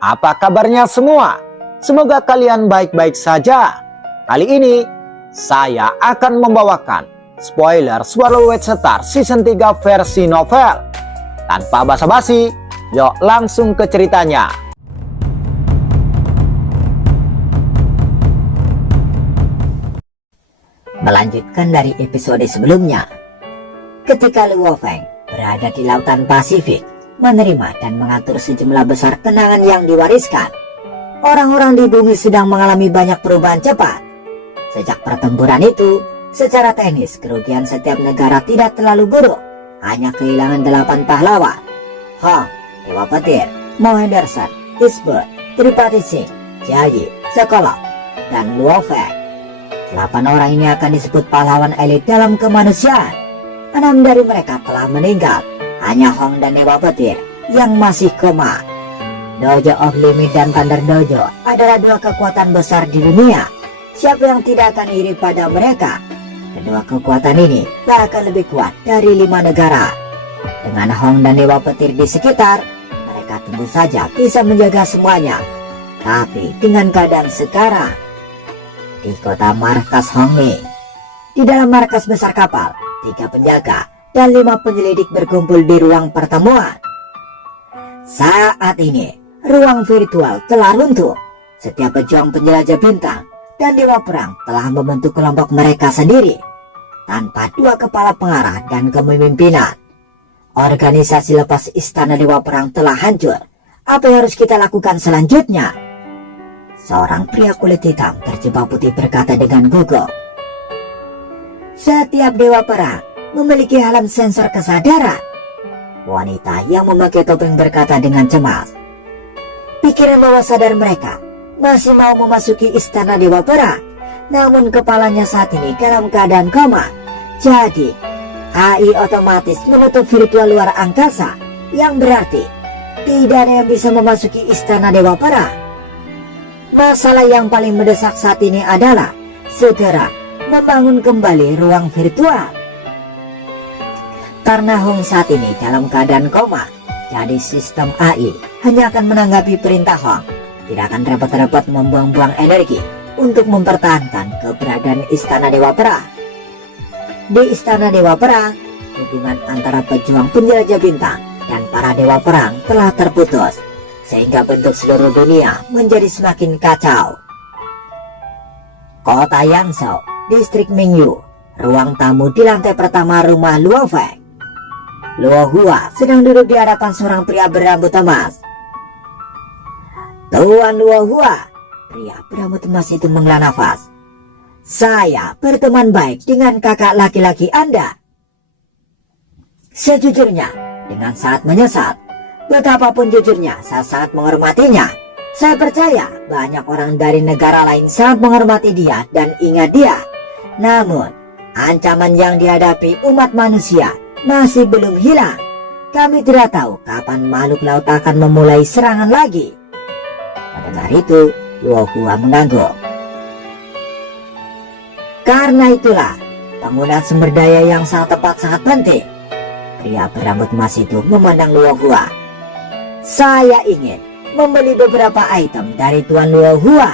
Apa kabarnya semua? Semoga kalian baik-baik saja. Kali ini saya akan membawakan spoiler Swallow White Star season 3 versi novel. Tanpa basa-basi, yuk langsung ke ceritanya. Melanjutkan dari episode sebelumnya, ketika Luo Feng berada di lautan Pasifik, menerima dan mengatur sejumlah besar kenangan yang diwariskan, orang-orang di bumi sedang mengalami banyak perubahan cepat. Sejak pertempuran itu, secara teknis kerugian setiap negara tidak terlalu buruk, hanya kehilangan 8 pahlawan: Hong, Dewa Petir, Mo Henderson, Isbert, Tripati Singh, Jayi, Sekolok, dan Luo Feng. 8 orang ini akan disebut pahlawan elit dalam kemanusiaan. 6 dari mereka telah meninggal, hanya Hong dan Dewa Petir yang masih koma. Dojo of Limit dan Thunder Dojo adalah 2 kekuatan besar di dunia. Siapa yang tidak akan iri pada mereka? Kedua kekuatan ini bahkan lebih kuat dari 5 negara. Dengan Hong dan Dewa Petir di sekitar, mereka tentu saja bisa menjaga semuanya. Tapi dengan keadaan sekarang, di kota markas Hongming, di dalam markas besar kapal, 3 penjaga dan 5 penyelidik berkumpul di ruang pertemuan. Saat ini, ruang virtual telah runtuh. Setiap pejuang penjelajah bintang dan dewa perang telah membentuk kelompok mereka sendiri, tanpa 2 kepala pengarah dan kepemimpinan. Organisasi lepas istana dewa perang telah hancur. Apa yang harus kita lakukan selanjutnya? Seorang pria kulit hitam terjebak putih berkata dengan gugup. Setiap dewa perang memiliki alam sensor kesadaran. Wanita yang memakai topeng berkata dengan cemas. Pikiran bawah sadar mereka masih mau memasuki istana dewa perang, namun kepalanya saat ini dalam keadaan koma. Jadi AI otomatis menutup virtual luar angkasa, yang berarti tidak ada yang bisa memasuki istana dewa perang. Masalah yang paling mendesak saat ini adalah segera membangun kembali ruang virtual. Karena Hong saat ini dalam keadaan koma, jadi sistem AI hanya akan menanggapi perintah Hong, tidak akan repot-repot membuang-buang energi untuk mempertahankan keberadaan istana dewa perang. Di istana dewa perang, hubungan antara pejuang penjelajah bintang dan para dewa perang telah terputus, sehingga bentuk seluruh dunia menjadi semakin kacau. Kota Yangzhou, distrik Mingyu, ruang tamu di lantai pertama rumah Luo Feng. Luo Hua sedang duduk di hadapan seorang pria berambut emas. Tuan Luo Hua, pria berambut emas itu menghela nafas. Saya berteman baik dengan kakak laki-laki Anda. Sejujurnya, dengan sangat menyesal, betapapun jujurnya, saya sangat menghormatinya. Saya percaya banyak orang dari negara lain sangat menghormati dia dan ingat dia. Namun, ancaman yang dihadapi umat manusia masih belum hilang. Kami tidak tahu kapan makhluk laut akan memulai serangan lagi. Mendengar itu, Luo Hua mengangguk. Karena itulah, penggunaan sumber daya yang sangat tepat sangat penting. Pria berambut emas itu memandang Luo Hua. Saya ingin membeli beberapa item dari Tuan Luo Hua.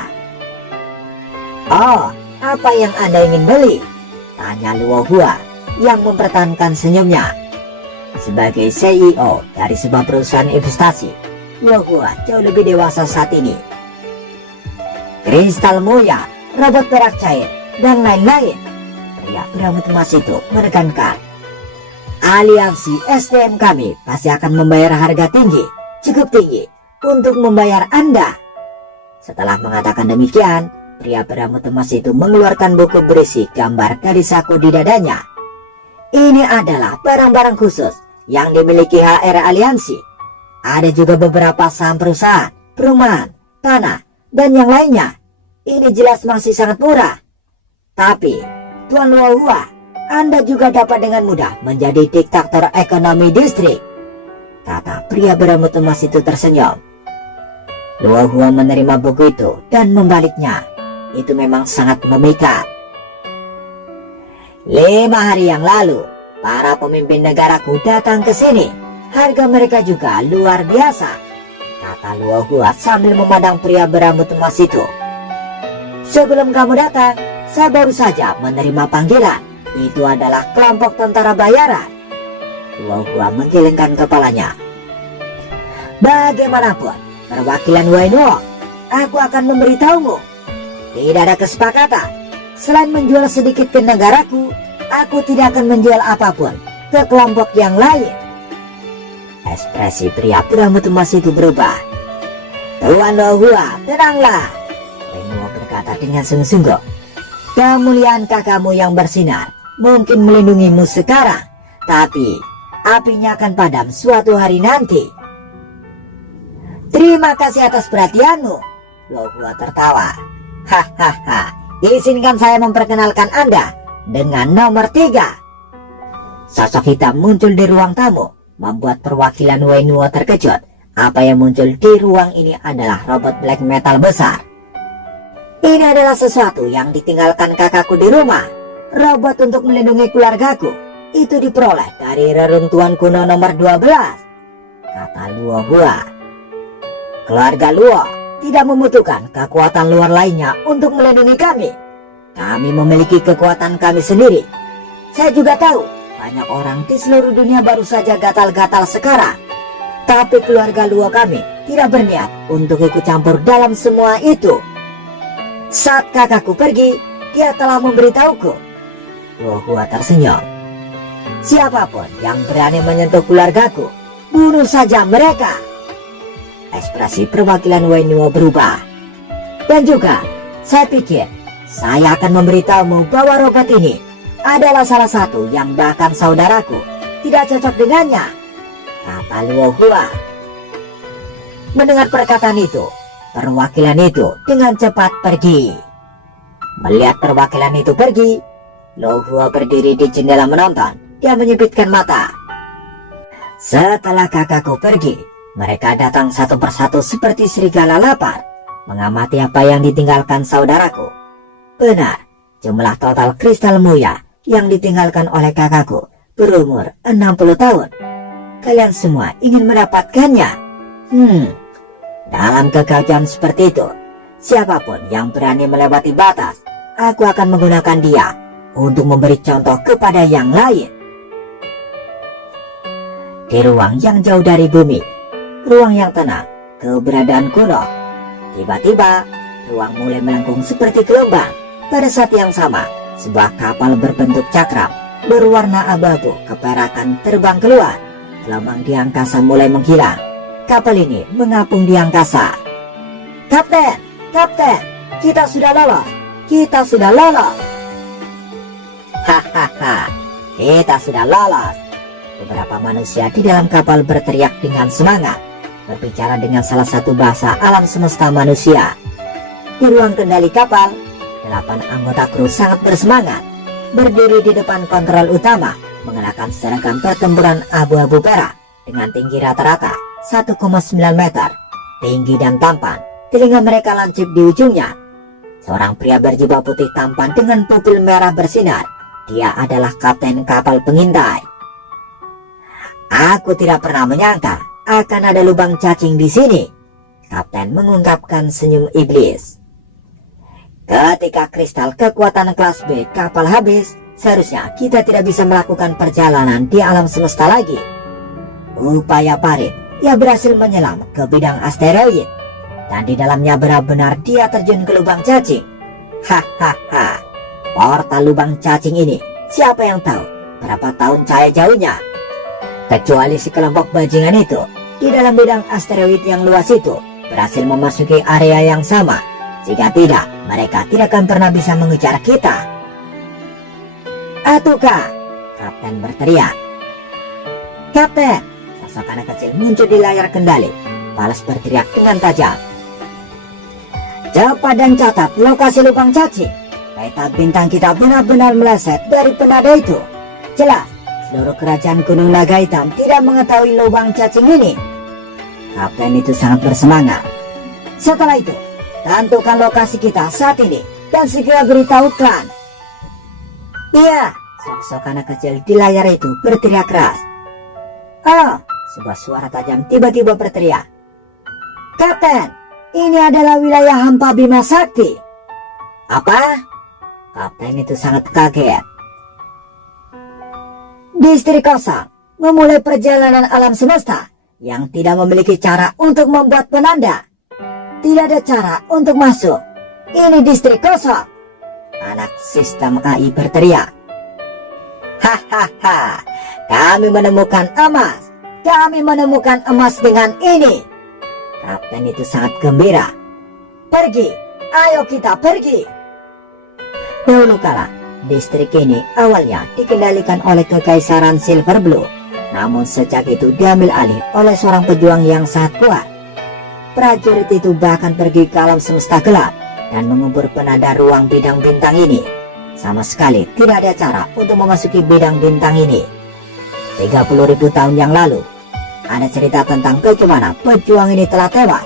Oh, apa yang Anda ingin beli? Tanya Luo Hua yang mempertahankan senyumnya. Sebagai CEO dari sebuah perusahaan investasi, Luo Hua jauh lebih dewasa saat ini. Kristal mulia, robot perak cair, dan lain-lain. Pria berambut emas itu menekankan. Aliansi SDM kami pasti akan membayar harga tinggi, cukup tinggi, untuk membayar Anda. Setelah mengatakan demikian, pria berambut emas itu mengeluarkan buku berisi gambar dari saku di dadanya. Ini adalah barang-barang khusus yang dimiliki HR Aliansi. Ada juga beberapa saham perusahaan, perumahan, tanah, dan yang lainnya. Ini jelas masih sangat murah. Tapi, Tuan Luo Hua, Anda juga dapat dengan mudah menjadi diktator ekonomi distrik, kata pria berambut emas itu tersenyum. Luo Hua menerima buku itu dan membaliknya. Itu memang sangat memikat. 5 hari yang lalu, para pemimpin negaraku datang ke sini. Harga mereka juga luar biasa. kata Luo Hua sambil memandang pria berambut emas itu. Sebelum kamu datang, saya baru saja menerima panggilan. Itu adalah kelompok tentara bayaran. Luo Hua menggelengkan kepalanya. Bagaimanapun, perwakilan Wainuo, aku akan memberitahumu. Tidak ada kesepakatan. Selain menjual sedikit ke negaraku, aku tidak akan menjual apapun ke kelompok yang lain. Ekspresi pria berambut emas itu berubah. Tuan Luo Hua, tenanglah. Wainuo berkata dengan sungguh-sungguh. Kemuliaan kakakmu yang bersinar mungkin melindungimu sekarang, tapi apinya akan padam suatu hari nanti. Terima kasih atas perhatianmu. Luo Hua tertawa. Hahaha, izinkan saya memperkenalkan Anda dengan nomor 3. Sosok hitam muncul di ruang tamu, membuat perwakilan Wainuo terkejut. Apa yang muncul di ruang ini adalah robot black metal besar. Ini adalah sesuatu yang ditinggalkan kakakku di rumah. Robot untuk melindungi keluargaku. Itu diperoleh dari reruntuhan kuno nomor 12, kata Luo Hua. Keluarga Luo tidak membutuhkan kekuatan luar lainnya untuk melindungi kami. Kami memiliki kekuatan kami sendiri. Saya juga tahu banyak orang di seluruh dunia baru saja gatal-gatal sekarang. Tapi keluarga Luo kami tidak berniat untuk ikut campur dalam semua itu. Saat kakakku pergi, dia telah memberitahuku. Luo Hua tersenyum. Siapapun yang berani menyentuh keluargaku, bunuh saja mereka. Ekspresi perwakilan Wainuo berubah. Dan juga, saya pikir saya akan memberitahumu bahwa robot ini adalah salah satu yang bahkan saudaraku tidak cocok dengannya, kata Luo Hua. Mendengar perkataan itu, perwakilan itu dengan cepat pergi. Melihat perwakilan itu pergi, Luo Hua berdiri di jendela menonton. Dia menyipitkan mata. Setelah kakakku pergi, mereka datang satu persatu seperti serigala lapar, mengamati apa yang ditinggalkan saudaraku. Benar, jumlah total kristal muya yang ditinggalkan oleh kakakku berumur 60 tahun. Kalian semua ingin mendapatkannya. Dalam kegagalan seperti itu, siapapun yang berani melewati batas, aku akan menggunakan dia untuk memberi contoh kepada yang lain. Di ruang yang jauh dari bumi, ruang yang tenang, keberadaan kuno. Tiba-tiba, ruang mulai melengkung seperti gelombang. Pada saat yang sama, sebuah kapal berbentuk cakram, berwarna abu-abu keperakan terbang keluar. Gelombang di angkasa mulai menghilang. Kapal ini mengapung di angkasa. Kapten, Kapten, kita sudah lolos. Kita sudah lolos. Hahaha, kita sudah lolos. Beberapa manusia di dalam kapal berteriak dengan semangat, berbicara dengan salah satu bahasa alam semesta manusia. Di ruang kendali kapal, 8 anggota kru sangat bersemangat, berdiri di depan kontrol utama, mengenakan seragam pertempuran abu-abu perak dengan tinggi rata-rata 1,9 meter, tinggi dan tampan. Telinga mereka lancip di ujungnya. Seorang pria berjubah putih tampan dengan pupil merah bersinar. Dia adalah kapten kapal pengintai. Aku tidak pernah menyangka akan ada lubang cacing di sini. Kapten mengungkapkan senyum iblis. Ketika kristal kekuatan kelas B kapal habis, seharusnya kita tidak bisa melakukan perjalanan di alam semesta lagi. Upaya Parit, ia berhasil menyelam ke bidang asteroid, dan di dalamnya benar-benar dia terjun ke lubang cacing. Hahaha, portal lubang cacing ini, siapa yang tahu berapa tahun cahaya jauhnya? Kecuali si kelompok bajingan itu di dalam bidang asteroid yang luas itu berhasil memasuki area yang sama. Jika tidak, mereka tidak akan pernah bisa mengejar kita. Atuka, Kapten berteriak. Kapten, sosok anak kecil muncul di layar kendali. Balas berteriak dengan tajam. Cepat dan catat lokasi lubang cacing. Peta bintang kita benar-benar meleset dari penada itu. Jelas, seluruh kerajaan Gunung Naga Hitam tidak mengetahui lubang cacing ini. Kapten itu sangat bersemangat. Setelah itu, tentukan lokasi kita saat ini dan segera beritahu klan. Iya, sosok anak kecil di layar itu berteriak keras. Oh, sebuah suara tajam tiba-tiba berteriak. Kapten, ini adalah wilayah hampa Bima Sakti. Apa? Kapten itu sangat kaget. Distrik kosong memulai perjalanan alam semesta yang tidak memiliki cara untuk membuat penanda. Tidak ada cara untuk masuk. Ini distrik kosong. Anak sistem AI berteriak. Hahaha, kami menemukan emas. Kami menemukan emas dengan ini. Kapten itu sangat gembira. Pergi, ayo kita pergi. Dahulu kala, distrik ini awalnya dikendalikan oleh Kekaisaran Silver Blue. Namun sejak itu diambil alih oleh seorang pejuang yang sangat kuat. Prajurit itu bahkan pergi ke alam semesta gelap dan mengubur penanda ruang bidang bintang ini. Sama sekali tidak ada cara untuk memasuki bidang bintang ini. 30.000 tahun yang lalu, ada cerita tentang bagaimana pejuang ini telah tewas.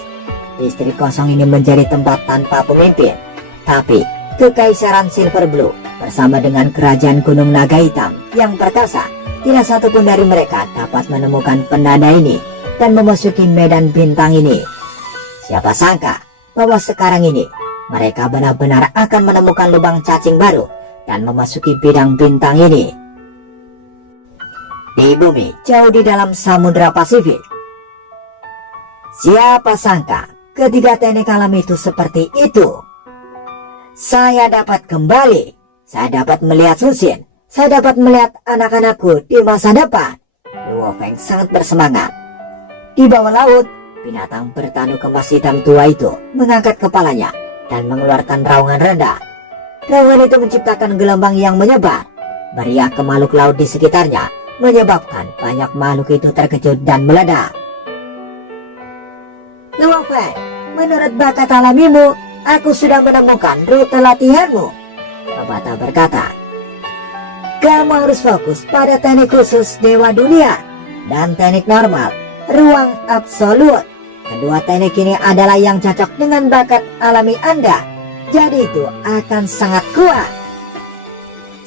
Distrik kosong ini menjadi tempat tanpa pemimpin. Tapi Kekaisaran Silver Blue bersama dengan Kerajaan Gunung Naga Hitam yang perkasa, tidak satupun dari mereka dapat menemukan penanda ini dan memasuki medan bintang ini. Siapa sangka bahwa sekarang ini mereka benar-benar akan menemukan lubang cacing baru dan memasuki bidang bintang ini. Di bumi jauh di dalam Samudra Pasifik. Siapa sangka ketika teknik alam itu seperti itu. Saya dapat kembali. Saya dapat melihat Susin. Saya dapat melihat anak-anakku di masa depan. Luo Feng sangat bersemangat. Di bawah laut, binatang bertanu kemas hitam tua itu mengangkat kepalanya dan mengeluarkan raungan rendah. Raungan itu menciptakan gelombang yang menyebar, beriak ke makhluk laut di sekitarnya, menyebabkan banyak makhluk itu terkejut dan meledak. Luo Feng, menurut bakat alamimu, aku sudah menemukan rute latihanmu. Pepatah berkata, kamu harus fokus pada teknik khusus Dewa Dunia dan teknik normal, ruang absolut. Kedua teknik ini adalah yang cocok dengan bakat alami Anda. Jadi itu akan sangat kuat.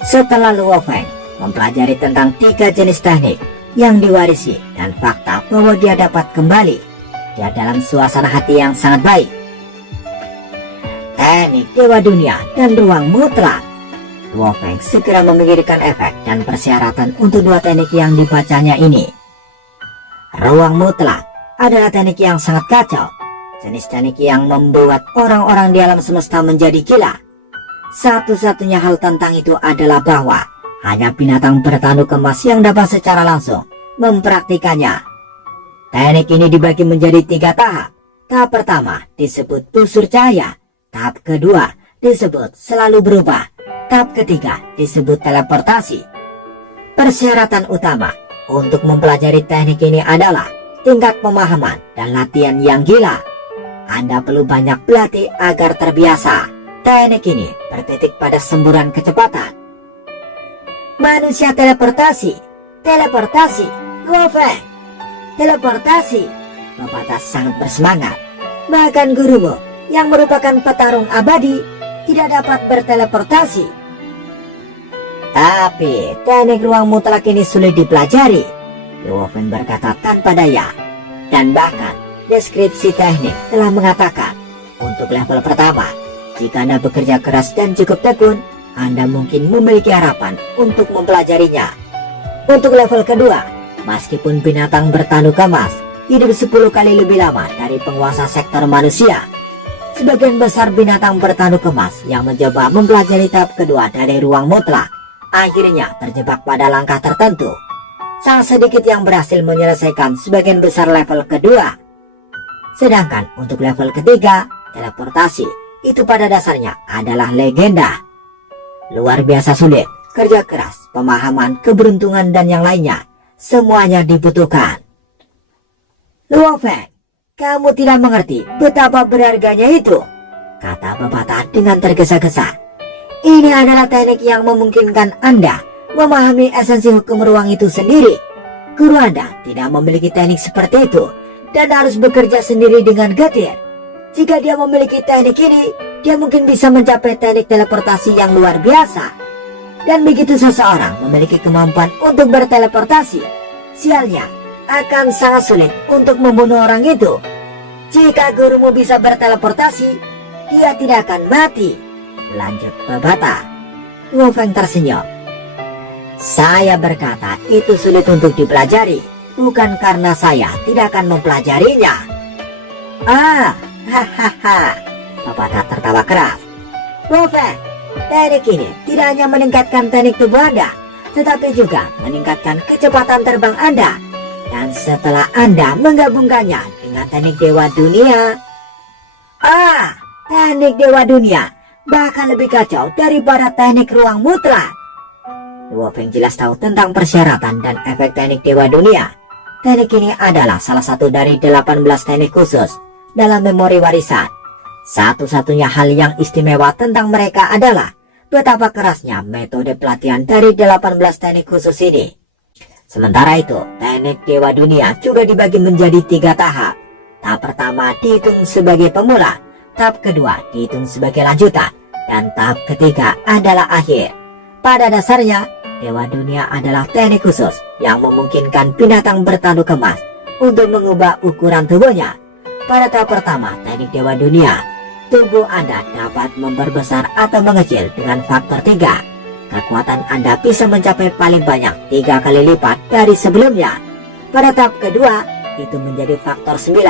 Setelah Luo Feng mempelajari tentang 3 jenis teknik yang diwarisi dan fakta bahwa dia dapat kembali, dia dalam suasana hati yang sangat baik. Teknik Dewa Dunia dan ruang mutlak. Luo Feng segera memikirkan efek dan persyaratan untuk 2 teknik yang dibacanya ini. Ruang mutlak adalah teknik yang sangat kacau, jenis teknik yang membuat orang-orang di alam semesta menjadi gila. Satu-satunya hal tentang itu adalah bahwa hanya binatang bertanduk emas yang dapat secara langsung mempraktikannya. Teknik ini dibagi menjadi 3 tahap. Tahap pertama disebut busur cahaya. Tahap kedua disebut selalu berubah. Tahap ketiga disebut teleportasi. Persyaratan utama untuk mempelajari teknik ini adalah tingkat pemahaman dan latihan yang gila. Anda perlu banyak berlatih agar terbiasa. Teknik ini bertitik pada semburan kecepatan. Manusia teleportasi. Teleportasi. Luo Feng. Teleportasi. Pepatah sangat bersemangat. Bahkan gurumu yang merupakan petarung abadi tidak dapat berteleportasi. Tapi teknik ruang mutlak ini sulit dipelajari. Luo Feng berkata tanpa daya. Dan bahkan deskripsi teknik telah mengatakan, untuk level pertama, jika Anda bekerja keras dan cukup tekun, Anda mungkin memiliki harapan untuk mempelajarinya. Untuk level kedua, meskipun binatang bertanduk emas hidup 10 kali lebih lama dari penguasa sektor manusia, sebagian besar binatang bertanduk emas yang mencoba mempelajari tahap kedua dari ruang mutlak akhirnya terjebak pada langkah tertentu. Sangat sedikit yang berhasil menyelesaikan sebagian besar level kedua. Sedangkan untuk level ketiga, teleportasi, itu pada dasarnya adalah legenda. Luar biasa sulit, kerja keras, pemahaman, keberuntungan dan yang lainnya, semuanya dibutuhkan. Luo Feng, kamu tidak mengerti betapa berharganya itu, kata pepatah dengan tergesa-gesa. Ini adalah teknik yang memungkinkan Anda memahami esensi hukum ruang itu sendiri. Guru Anda tidak memiliki teknik seperti itu dan harus bekerja sendiri dengan getir. Jika dia memiliki teknik ini, dia mungkin bisa mencapai teknik teleportasi yang luar biasa. Dan begitu seseorang memiliki kemampuan untuk berteleportasi, sialnya akan sangat sulit untuk membunuh orang itu. Jika gurumu bisa berteleportasi, dia tidak akan mati, lanjut pebata. Luo Feng tersenyum. Saya berkata itu sulit untuk dipelajari, bukan karena saya tidak akan mempelajarinya. Hahaha. Pebata tertawa keras. Luo Feng, teknik ini tidak hanya meningkatkan teknik tubuh Anda, tetapi juga meningkatkan kecepatan terbang Anda. Dan setelah Anda menggabungkannya dengan teknik Dewa Dunia, teknik Dewa Dunia bahkan lebih kacau daripada teknik ruang mutlak. Luo Feng jelas tahu tentang persyaratan dan efek teknik Dewa Dunia. Teknik ini adalah salah satu dari 18 teknik khusus dalam memori warisan. Satu-satunya hal yang istimewa tentang mereka adalah betapa kerasnya metode pelatihan dari 18 teknik khusus ini. Sementara itu, teknik Dewa Dunia juga dibagi menjadi 3 tahap. Tahap pertama dihitung sebagai pemula, tahap kedua dihitung sebagai lanjutan, dan tahap ketiga adalah akhir. Pada dasarnya, Dewa Dunia adalah teknik khusus yang memungkinkan binatang bertanduk emas untuk mengubah ukuran tubuhnya. Pada tahap pertama teknik Dewa Dunia, tubuh Anda dapat memperbesar atau mengecil dengan faktor 3. Kekuatan Anda bisa mencapai paling banyak 3 kali lipat dari sebelumnya. Pada tahap kedua, itu menjadi faktor 9,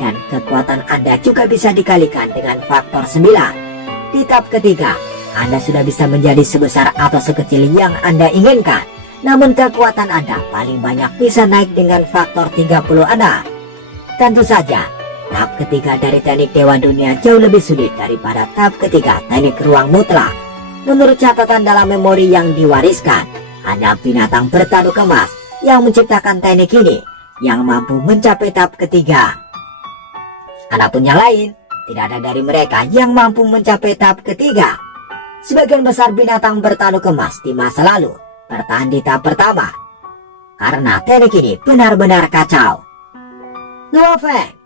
dan kekuatan Anda juga bisa dikalikan dengan faktor 9. Di tahap ketiga, Anda sudah bisa menjadi sebesar atau sekecil yang Anda inginkan, namun kekuatan Anda paling banyak bisa naik dengan faktor 36. Tentu saja, tahap ketiga dari teknik Dewa Dunia jauh lebih sulit daripada tahap ketiga teknik ruang mutlak. Menurut catatan dalam memori yang diwariskan, hanya binatang bertanduk emas yang menciptakan teknik ini yang mampu mencapai tahap ketiga. Adapun yang lain, tidak ada dari mereka yang mampu mencapai tahap ketiga. Sebagian besar binatang bertanduk emas di masa lalu bertahan di tahap pertama, karena teknik ini benar-benar kacau. Luo Feng,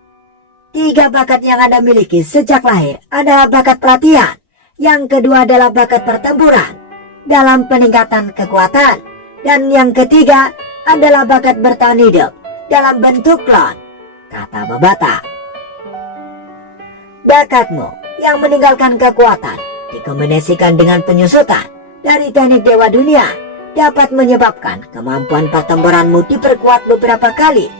3 bakat yang Anda miliki sejak lahir adalah bakat pelatihan. Yang kedua adalah bakat pertempuran dalam peningkatan kekuatan. Dan yang ketiga adalah bakat bertahan hidup dalam bentuk klon, kata pebata. Bakatmu yang meninggalkan kekuatan dikombinasikan dengan penyusutan dari teknik Dewa Dunia dapat menyebabkan kemampuan pertempuranmu diperkuat beberapa kali.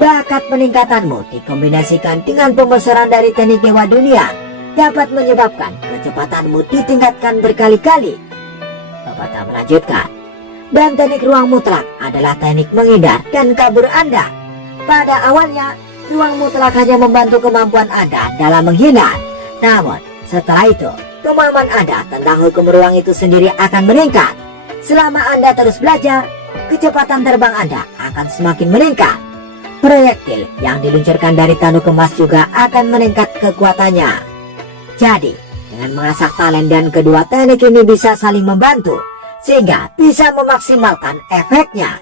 Bakat peningkatanmu dikombinasikan dengan pembesaran dari teknik Dewa Dunia dapat menyebabkan kecepatanmu ditingkatkan berkali-kali. Pebata melanjutkan. Dan teknik ruang mutlak adalah teknik menghindar dan kabur Anda. Pada awalnya, ruang mutlak hanya membantu kemampuan Anda dalam menghindar. Namun, setelah itu, kemampuan Anda tentang hukum ruang itu sendiri akan meningkat. Selama Anda terus belajar, kecepatan terbang Anda akan semakin meningkat. Proyektil yang diluncurkan dari tanduk emas juga akan meningkat kekuatannya. Jadi, dengan mengasah talent dan kedua teknik ini bisa saling membantu, sehingga bisa memaksimalkan efeknya,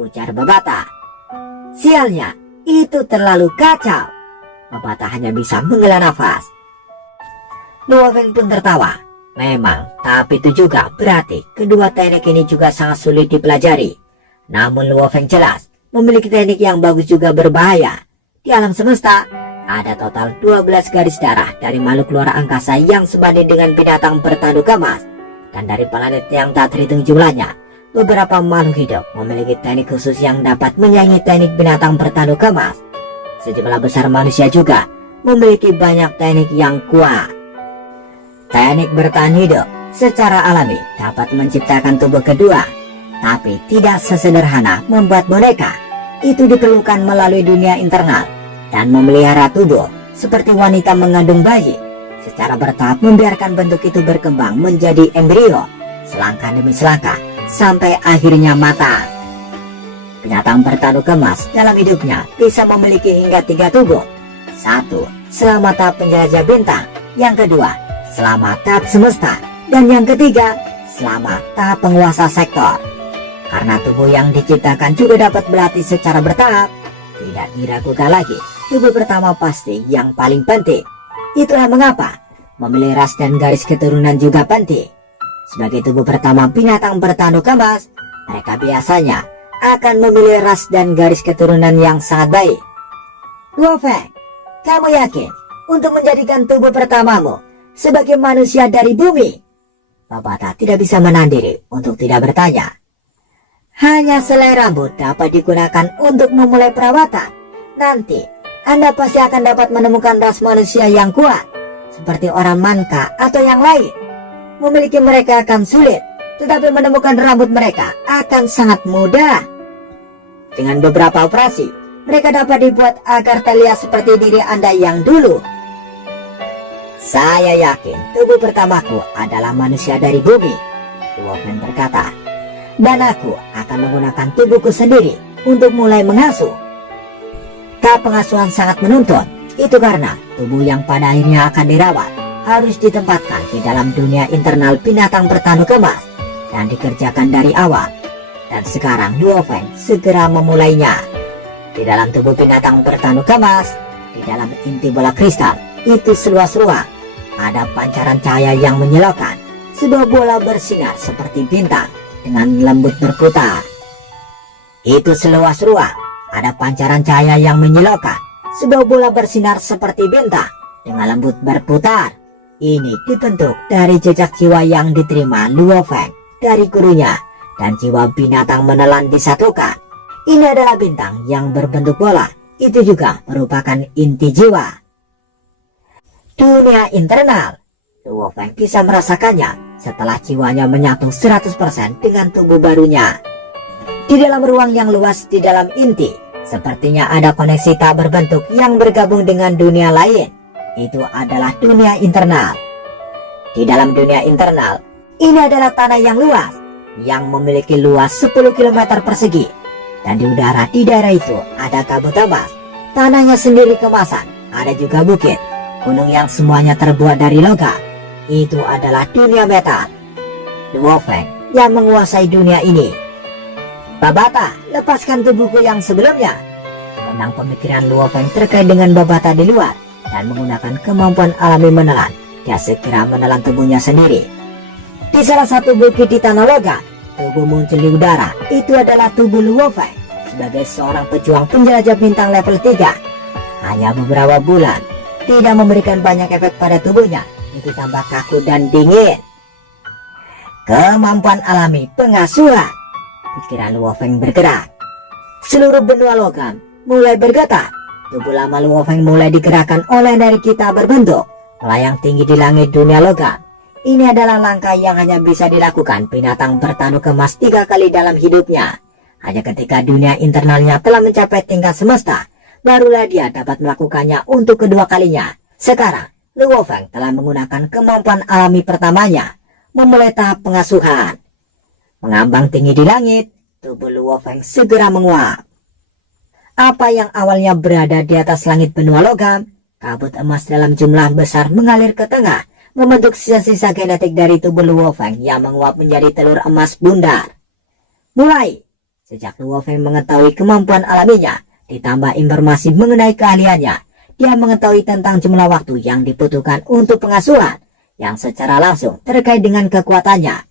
ujar pebata. Sialnya, itu terlalu kacau. Pebata hanya bisa menghela nafas. Luo Feng pun tertawa. Memang, tapi itu juga berarti kedua teknik ini juga sangat sulit dipelajari. Namun Luo Feng jelas memiliki teknik yang bagus juga berbahaya. Di alam semesta, ada total 12 garis darah dari makhluk luar angkasa yang sebanding dengan binatang bertanduk emas. Dan dari planet yang tak terhitung jumlahnya, beberapa makhluk hidup memiliki teknik khusus yang dapat menyaingi teknik binatang bertanduk emas. Sejumlah besar manusia juga memiliki banyak teknik yang kuat. Teknik bertahan hidup secara alami dapat menciptakan tubuh kedua, tapi tidak sesederhana membuat boneka. Itu diperlukan melalui dunia internal dan memelihara tubuh seperti wanita mengandung bayi, secara bertahap membiarkan bentuk itu berkembang menjadi embrio, selangkah demi selangkah, sampai akhirnya matang. Binatang bertanduk emas dalam hidupnya bisa memiliki hingga 3 tubuh. 1. Selama tahap penjelajah bintang. Yang kedua, selama tahap semesta. Dan yang ketiga, selama tahap penguasa sektor. Karena tubuh yang diciptakan juga dapat berlatih secara bertahap, tidak diragukan lagi, tubuh pertama pasti yang paling penting. Itulah mengapa memilih ras dan garis keturunan juga penting. Sebagai tubuh pertama binatang bertanduk emas, mereka biasanya akan memilih ras dan garis keturunan yang sangat baik. Luo Feng, kamu yakin untuk menjadikan tubuh pertamamu sebagai manusia dari bumi? Babata tidak bisa menahan diri untuk tidak bertanya. Hanya selai rambut dapat digunakan untuk memulai perawatan. Nanti Anda pasti akan dapat menemukan ras manusia yang kuat, seperti orang Manka atau yang lain. Memiliki mereka akan sulit, tetapi menemukan rambut mereka akan sangat mudah. Dengan beberapa operasi, mereka dapat dibuat agar terlihat seperti diri Anda yang dulu. Saya yakin tubuh pertamaku adalah manusia dari bumi, Wolfen berkata. Dan aku akan menggunakan tubuhku sendiri untuk mulai mengasuh. Tahap pengasuhan sangat menuntut. Itu karena tubuh yang pada akhirnya akan dirawat harus ditempatkan di dalam dunia internal binatang bertanduk emas dan dikerjakan dari awal. Dan sekarang Wolfen segera memulainya. Di dalam tubuh binatang bertanduk emas, di dalam inti bola kristal, itu seluas ruang. Ada pancaran cahaya yang menyilaukan. Sebuah bola bersinar seperti bintang dengan lembut berputar. Itu seluas ruang. Ada pancaran cahaya yang menyilaukan. Sebuah bola bersinar seperti bintang dengan lembut berputar. Ini dibentuk dari jejak jiwa yang diterima Luo Feng dari gurunya, dan jiwa binatang menelan disatukan. Ini adalah bintang yang berbentuk bola. Itu juga merupakan inti jiwa. Dunia internal. Luo Feng bisa merasakannya setelah jiwanya menyatu 100% dengan tubuh barunya. Di dalam ruang yang luas di dalam inti, sepertinya ada koneksi tak berbentuk yang bergabung dengan dunia lain. Itu adalah dunia internal. Di dalam dunia internal, ini adalah tanah yang luas, yang memiliki luas 10 km persegi. Dan di udara di daerah itu ada kabut tebal. Tanahnya sendiri kemasan, ada juga bukit, gunung yang semuanya terbuat dari logam. Itu adalah dunia metal. Luo Feng yang menguasai dunia ini. Babata, lepaskan tubuhku yang sebelumnya. Tentang pemikiran Luo Feng terkait dengan Babata di luar dan menggunakan kemampuan alami menelan, dia segera menelan tubuhnya sendiri. Di salah satu bukit di tanah logam, tubuh muncul di udara. Itu adalah tubuh Luo Feng sebagai seorang pejuang penjelajah bintang level 3. Hanya beberapa bulan, tidak memberikan banyak efek pada tubuhnya. Itu tambah kaku dan dingin. Kemampuan alami pengasuhan. Pikiran Luo Feng bergerak. Seluruh benua logam mulai bergetar. Tubuh lama Luo Feng mulai digerakkan oleh energi kita berbentuk melayang tinggi di langit dunia logam. Ini adalah langkah yang hanya bisa dilakukan binatang bertanduk emas 3 kali dalam hidupnya. Hanya ketika dunia internalnya telah mencapai tingkat semesta, barulah dia dapat melakukannya untuk kedua kalinya. Sekarang Luo Feng telah menggunakan kemampuan alami pertamanya, memulai tahap pengasuhan. Mengambang tinggi di langit, tubuh Luo Feng segera menguap. Apa yang awalnya berada di atas langit benua logam, kabut emas dalam jumlah besar mengalir ke tengah, membentuk sisa-sisa genetik dari tubuh Luo Feng yang menguap menjadi telur emas bundar. Mulai sejak Luo Feng mengetahui kemampuan alaminya, ditambah informasi mengenai keahliannya, dia mengetahui tentang jumlah waktu yang dibutuhkan untuk pengasuhan yang secara langsung terkait dengan kekuatannya.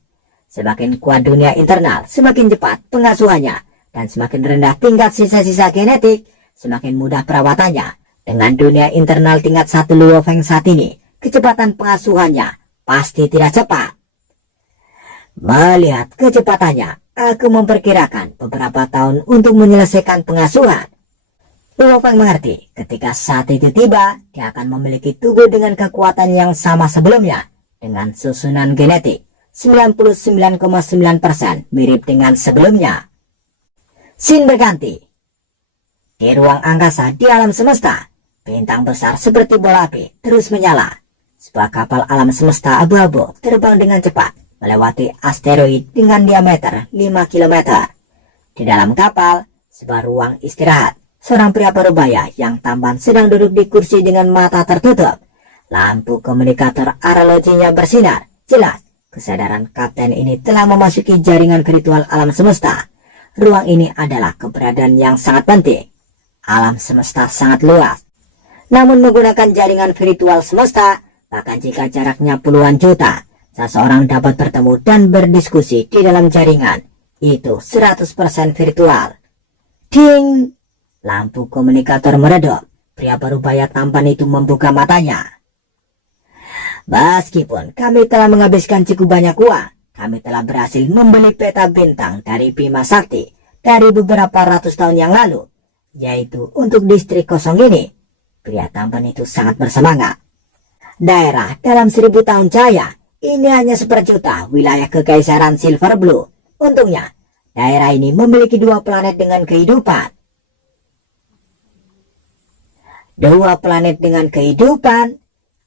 Semakin kuat dunia internal, semakin cepat pengasuhannya, dan semakin rendah tingkat sisa-sisa genetik, semakin mudah perawatannya. Dengan dunia internal tingkat 1 Luo Feng saat ini, kecepatan pengasuhannya pasti tidak cepat. Melihat kecepatannya, aku memperkirakan beberapa tahun untuk menyelesaikan pengasuhan. Luo Feng mengerti ketika saat itu tiba, dia akan memiliki tubuh dengan kekuatan yang sama sebelumnya, dengan susunan genetik 99,9% mirip dengan sebelumnya. Scene berganti. Di ruang angkasa di alam semesta, bintang besar seperti bola api terus menyala. Sebuah kapal alam semesta abu-abu terbang dengan cepat melewati asteroid dengan diameter 5 km. Di dalam kapal, sebuah ruang istirahat. Seorang pria parubaya yang tampan sedang duduk di kursi dengan mata tertutup. Lampu komunikator arlojinya bersinar. Jelas, kesadaran kapten ini telah memasuki jaringan virtual alam semesta. Ruang ini adalah keberadaan yang sangat penting. Alam semesta sangat luas. Namun menggunakan jaringan virtual semesta, bahkan jika jaraknya puluhan juta, seseorang dapat bertemu dan berdiskusi di dalam jaringan. Itu 100% virtual. Ding! Lampu komunikator meredup. Pria berubaya tampan itu membuka matanya. Meskipun kami telah menghabiskan cukup banyak uang, kami telah berhasil membeli peta bintang dari Bima Sakti dari beberapa ratus tahun yang lalu, yaitu untuk distrik kosong ini. Pria tampan itu sangat bersemangat. Daerah dalam 1000 tahun cahaya, ini hanya seperjuta wilayah kekaisaran Silver Blue. Untungnya, daerah ini memiliki 2 planet dengan kehidupan. 2 planet dengan kehidupan?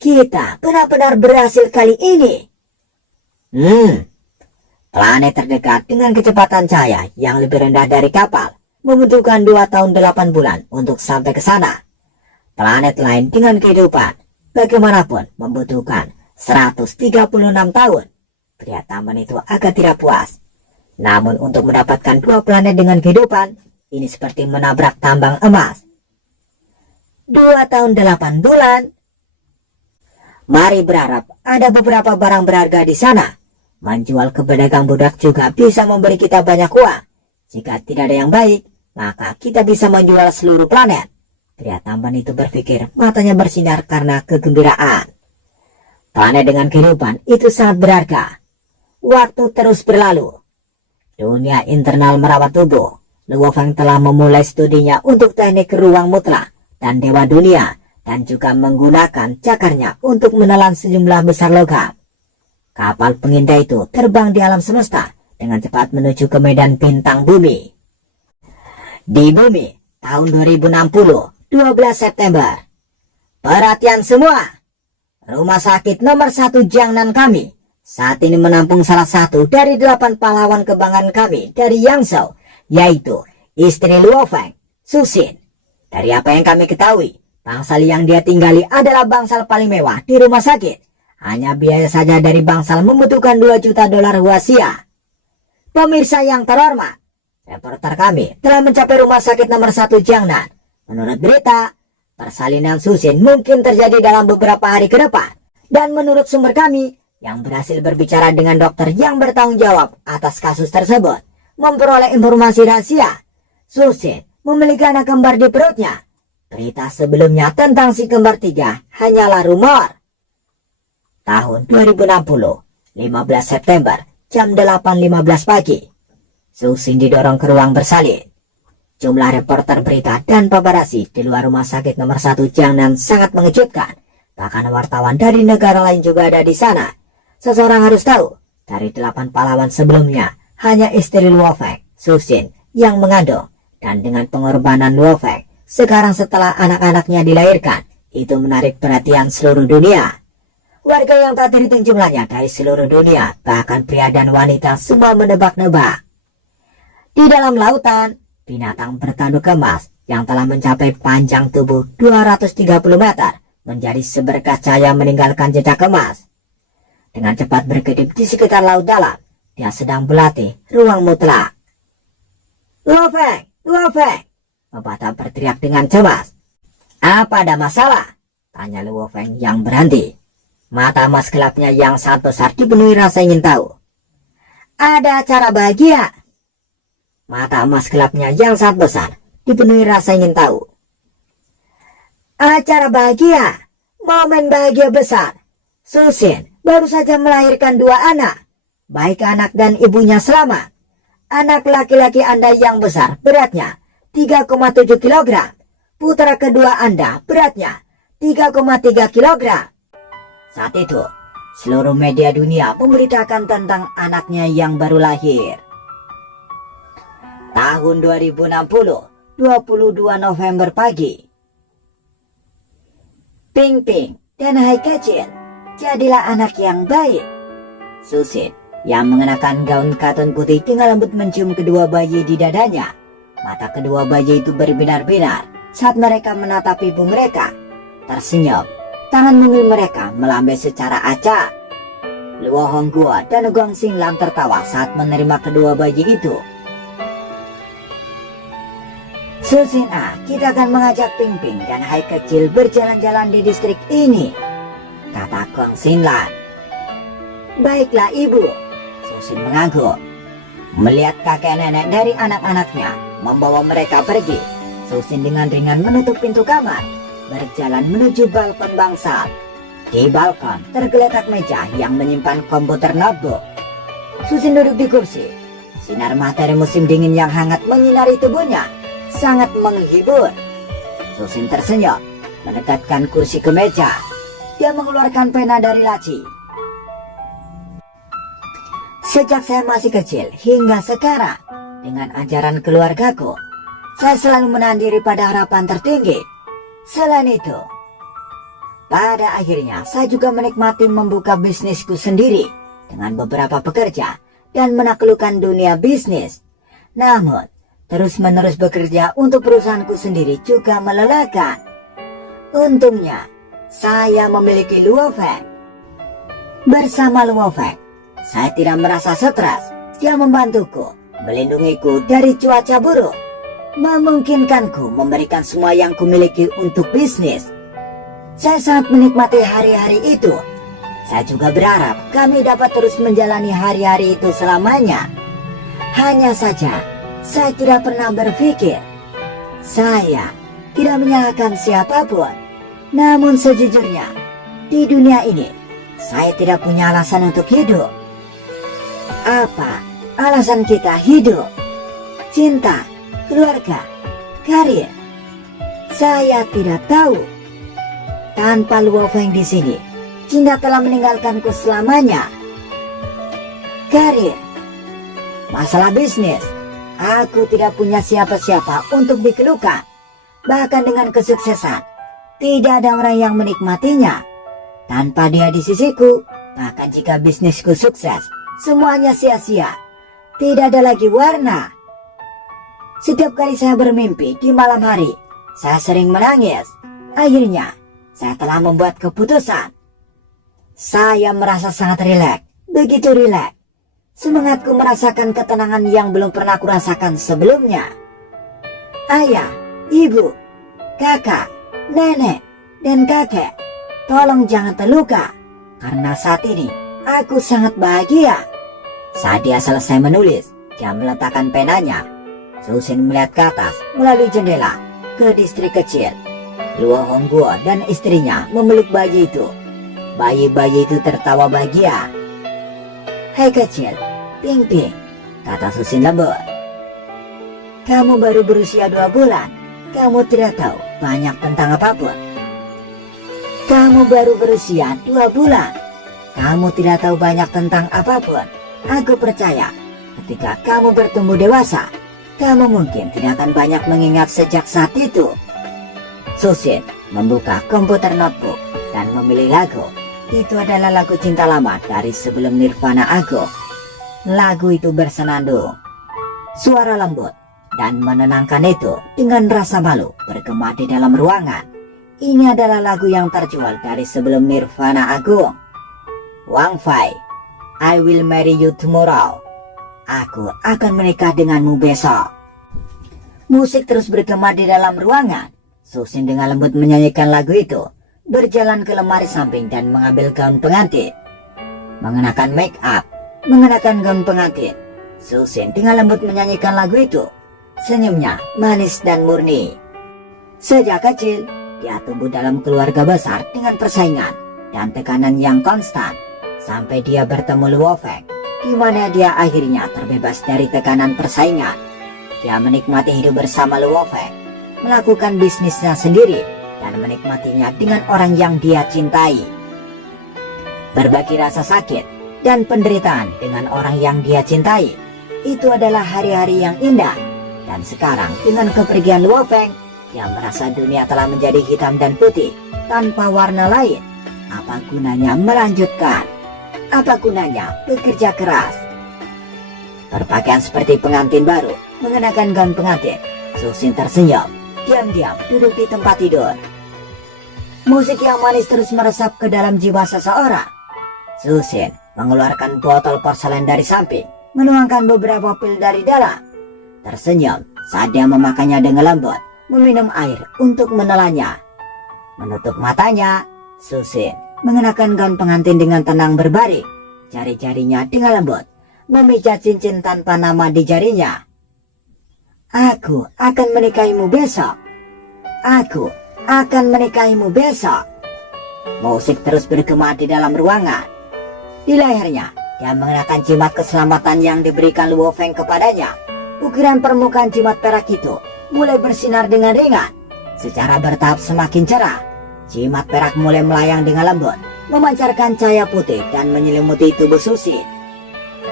Kita benar-benar berhasil kali ini. Planet terdekat dengan kecepatan cahaya yang lebih rendah dari kapal membutuhkan 2 tahun 8 bulan untuk sampai ke sana. Planet lain dengan kehidupan bagaimanapun membutuhkan 136 tahun. Pria tampan itu agak tidak puas. Namun untuk mendapatkan 2 planet dengan kehidupan, ini seperti menabrak tambang emas. 2 tahun 8 bulan. Mari berharap ada beberapa barang berharga di sana. Menjual ke pedagang budak juga bisa memberi kita banyak uang. Jika tidak ada yang baik, maka kita bisa menjual seluruh planet. Pria tampan itu berpikir, matanya bersinar karena kegembiraan. Planet dengan kehidupan itu sangat berharga. Waktu terus berlalu. Dunia internal merawat tubuh. Luo Feng telah memulai studinya untuk teknik ruang mutlak dan dewa dunia, dan juga menggunakan cakarnya untuk menelan sejumlah besar logam. Kapal pengintai itu terbang di alam semesta dengan cepat menuju ke medan bintang bumi. Di bumi, tahun 2060, 12 September. Perhatian semua! Rumah sakit nomor 1 Jiangnan kami saat ini menampung salah satu dari 8 pahlawan kebanggaan kami dari Yangzhou, yaitu istri Luo Feng, Susin. Dari apa yang kami ketahui, bangsal yang dia tinggali adalah bangsal paling mewah di rumah sakit. Hanya biaya saja dari bangsal membutuhkan 2 juta dolar Huaxia. Pemirsa yang terhormat, reporter kami telah mencapai rumah sakit nomor 1 Jiangnan. Menurut berita, persalinan Susin mungkin terjadi dalam beberapa hari ke depan. Dan menurut sumber kami, yang berhasil berbicara dengan dokter yang bertanggung jawab atas kasus tersebut, memperoleh informasi rahasia. Susin memiliki anak kembar di perutnya. Berita sebelumnya tentang si kembar 3 hanyalah rumor. Tahun 2060, 15 September, jam 8.15 pagi. Susin didorong ke ruang bersalin. Jumlah reporter berita dan paparazzi di luar rumah sakit nomor 1 Jiangnan sangat mengejutkan. Bahkan wartawan dari negara lain juga ada di sana. Seseorang harus tahu, dari 8 pahlawan sebelumnya, hanya istri Luo Feng, Susin, yang mengandung. Dan dengan pengorbanan Luo Feng, sekarang setelah anak-anaknya dilahirkan, itu menarik perhatian seluruh dunia. Warga yang tak terhitung jumlahnya dari seluruh dunia, bahkan pria dan wanita semua menebak-nebak. Di dalam lautan, binatang bertanduk emas yang telah mencapai panjang tubuh 230 meter menjadi seberkas cahaya meninggalkan jejak emas. Dengan cepat berkedip di sekitar laut dalam, dia sedang berlatih ruang mutlak. Luo Feng! Luo Feng! Pepatah berteriak dengan cemas. Apa ada masalah? Tanya Luo Feng yang berhenti. Mata emas gelapnya yang sangat besar dipenuhi rasa ingin tahu. Ada acara bahagia? Mata emas gelapnya yang sangat besar dipenuhi rasa ingin tahu. Acara bahagia? Momen bahagia besar. Susin baru saja melahirkan 2 anak. Baik anak dan ibunya selamat. Anak laki-laki Anda yang besar beratnya 3,7 kg. Putra kedua Anda beratnya 3,3 kg. Saat itu, seluruh media dunia memberitakan tentang anaknya yang baru lahir. Tahun 2060, 22 November pagi. Ping Ping dan Hai kecil, jadilah anak yang baik. Susin yang mengenakan gaun katun putih dengan lembut mencium kedua bayi di dadanya. Mata kedua bayi itu berbinar-binar saat mereka menatap ibu mereka. Tersenyum, tangan mungil mereka melambai secara acak. Luo Hongguo dan Gong Xinglan tertawa saat menerima kedua bayi itu. Susin kita akan mengajak Ping Ping dan Hai kecil berjalan-jalan di distrik ini, kata Gong Xinglan. Baiklah ibu. Susin mengangguk. Melihat kakek nenek dari anak-anaknya membawa mereka pergi, Susin dengan ringan menutup pintu kamar. berjalan menuju balkon bangsal. Di balkon tergeletak meja yang menyimpan komputer notebook. Susin duduk di kursi. Sinar matahari musim dingin yang hangat menyinari tubuhnya, sangat menghibur. Susin tersenyum, mendekatkan kursi ke meja. Dia mengeluarkan pena dari laci. Sejak saya masih kecil hingga sekarang, dengan ajaran keluargaku, saya selalu menahan diri pada harapan tertinggi. Selain itu, pada akhirnya saya juga menikmati membuka bisnisku sendiri dengan beberapa pekerja dan menaklukkan dunia bisnis. Namun, terus-menerus bekerja untuk perusahaanku sendiri juga melelahkan. Untungnya, saya memiliki Luo Feng. Bersama Luo Feng, saya tidak merasa stres. Dia membantuku, melindungiku dari cuaca buruk, memungkinkanku memberikan semua yang kumiliki untuk bisnis. Saya sangat menikmati hari-hari itu. Saya juga berharap kami dapat terus menjalani hari-hari itu selamanya. Hanya saja, saya tidak pernah berpikir saya tidak menyalahkan siapapun. Namun sejujurnya, di dunia ini, saya tidak punya alasan untuk hidup. Apa alasan kita hidup? Cinta, keluarga, karir? Saya tidak tahu. Tanpa Luo Feng di sini, cinta telah meninggalkanku selamanya. Karir, masalah bisnis, aku tidak punya siapa-siapa untuk dikeluhkan. Bahkan dengan kesuksesan, tidak ada orang yang menikmatinya. Tanpa dia di sisiku, bahkan jika bisnisku sukses, semuanya sia-sia. Tidak ada lagi warna. Setiap kali saya bermimpi di malam hari, saya sering menangis. Akhirnya, saya telah membuat keputusan. Saya merasa sangat rileks, begitu rileks. Semangatku merasakan ketenangan yang belum pernah kurasakan sebelumnya. Ayah, ibu, kakak, nenek, dan kakek, tolong jangan terluka, karena saat ini aku sangat bahagia. Saat dia selesai menulis, dia meletakkan penanya. Susin melihat ke atas melalui jendela ke distrik kecil. Luo Hongguo dan istrinya memeluk bayi itu. Bayi-bayi itu tertawa bahagia. Hai kecil, Ping Ping, kata Susin lembut. Kamu baru berusia 2 bulan. Kamu tidak tahu banyak tentang apapun. Kamu baru berusia 2 bulan. Kamu tidak tahu banyak tentang apapun. Aku percaya ketika kamu bertumbuh dewasa, kamu mungkin tidak akan banyak mengingat sejak saat itu. Susin membuka komputer notebook dan memilih lagu. Itu adalah lagu cinta lama dari sebelum Nirvana Agung. Lagu itu bersenandung, suara lembut dan menenangkan itu dengan rasa malu bergema di dalam ruangan. Ini adalah lagu yang terjual dari sebelum Nirvana Agung. Wang Fei, I will marry you tomorrow. Aku akan menikah denganmu besok. Musik terus bergema di dalam ruangan. Susin dengan lembut menyanyikan lagu itu, berjalan ke lemari samping dan mengambil gaun pengantin. Mengenakan make up, mengenakan gaun pengantin, Susin dengan lembut menyanyikan lagu itu. Senyumnya manis dan murni. Sejak kecil, dia tumbuh dalam keluarga besar dengan persaingan dan tekanan yang konstan. Sampai dia bertemu Luo Feng, di mana dia akhirnya terbebas dari tekanan persaingan. Dia menikmati hidup bersama Luo Feng, melakukan bisnisnya sendiri, dan menikmatinya dengan orang yang dia cintai. Berbagi rasa sakit dan penderitaan dengan orang yang dia cintai, itu adalah hari-hari yang indah. Dan sekarang dengan kepergian Luo Feng, dia merasa dunia telah menjadi hitam dan putih tanpa warna lain. Apa gunanya melanjutkan? Apa gunanya bekerja keras? Berpakaian seperti pengantin baru, mengenakan gaun pengantin, Susin tersenyum, diam-diam duduk di tempat tidur. Musik yang manis terus meresap ke dalam jiwa seseorang. Susin mengeluarkan botol porselen dari samping, menuangkan beberapa pil dari dalam. Tersenyum saat dia memakannya dengan lembut, meminum air untuk menelannya. Menutup matanya, Susin mengenakan gaun pengantin dengan tenang berbaring, jari-jarinya dengan lembut memijat cincin tanpa nama di jarinya. Aku akan menikahimu besok. Aku akan menikahimu besok. Musik terus bergema di dalam ruangan. Di lehernya, dia mengenakan jimat keselamatan yang diberikan Luo Feng kepadanya. Ukiran permukaan jimat perak itu mulai bersinar dengan ringan. Secara bertahap semakin cerah. Jimat perak mulai melayang dengan lembut, memancarkan cahaya putih dan menyelimuti tubuh Susin.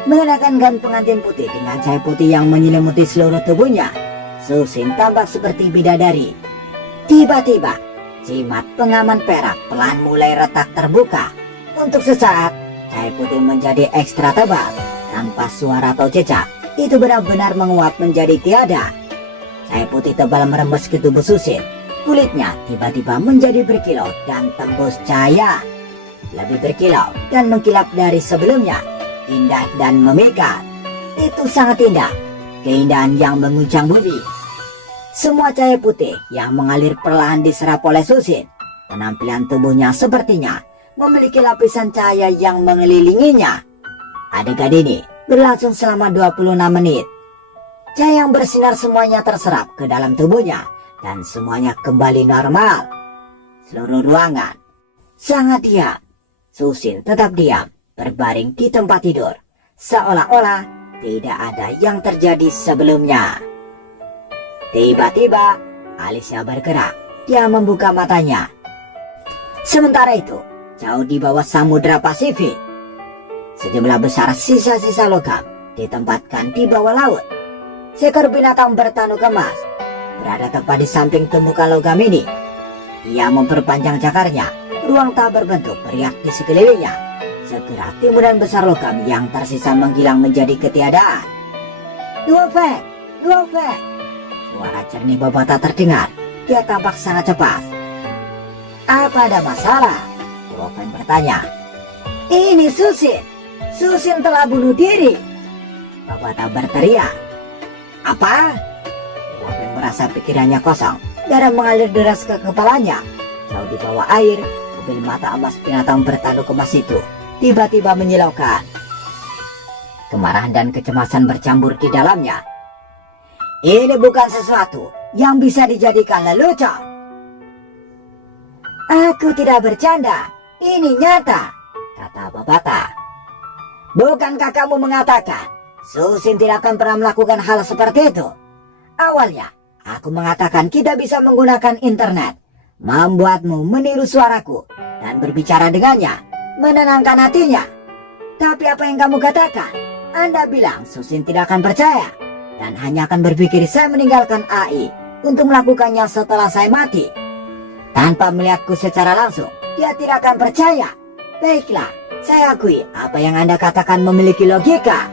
Mengenakan gaun pengantin putih dengan cahaya putih yang menyelimuti seluruh tubuhnya, Susin tampak seperti bidadari. Tiba-tiba, jimat pengaman perak pelan mulai retak terbuka. Untuk sesaat, cahaya putih menjadi ekstra tebal. Tanpa suara atau jejak, itu benar-benar menguap menjadi tiada. Cahaya putih tebal merembes ke tubuh Susin. Kulitnya tiba-tiba menjadi berkilau dan tembus cahaya. Lebih berkilau dan mengkilap dari sebelumnya. Indah dan memikat. Itu sangat indah. Keindahan yang menguncang bumi. Semua cahaya putih yang mengalir perlahan diserap oleh Susin. Penampilan tubuhnya sepertinya memiliki lapisan cahaya yang mengelilinginya. Adegan ini berlangsung selama 26 menit. Cahaya yang bersinar semuanya terserap ke dalam tubuhnya. Dan semuanya kembali normal. Seluruh ruangan sangat diam. Susin tetap diam, berbaring di tempat tidur, seolah-olah tidak ada yang terjadi sebelumnya. Tiba-tiba Alicia bergerak. Dia membuka matanya. Sementara itu, jauh di bawah Samudra Pasifik, sejumlah besar sisa-sisa logam ditempatkan di bawah laut. Seekor binatang bertanduk emas berada tepat di samping tumpukan logam ini. Ia memperpanjang cakarnya. Ruang tak berbentuk beriak di sekelilingnya. Segera timbunan besar logam yang tersisa menghilang menjadi ketiadaan. Luo Feng, Luo Feng. Suara jernih Babata terdengar. Dia tampak sangat cepat. Apa ada masalah? Luo Feng bertanya. Ini Susin. Susin telah bunuh diri. Babata berteriak. Apa? Luo Feng merasa pikirannya kosong. Darah mengalir deras ke kepalanya. Jauh di bawah air, pupil mata emas binatang bertanduk emas itu tiba-tiba menyilaukan. Kemarahan dan kecemasan bercampur di dalamnya. Ini bukan sesuatu yang bisa dijadikan lelucon. Aku tidak bercanda. Ini nyata, kata Babata. Bukankah kamu mengatakan Susin tidak akan pernah melakukan hal seperti itu? Awalnya, aku mengatakan kita bisa menggunakan internet, membuatmu meniru suaraku, dan berbicara dengannya, menenangkan hatinya. Tapi apa yang kamu katakan? Anda bilang Susin tidak akan percaya, dan hanya akan berpikir saya meninggalkan AI untuk melakukannya setelah saya mati. Tanpa melihatku secara langsung, dia tidak akan percaya. Baiklah, saya akui apa yang Anda katakan memiliki logika.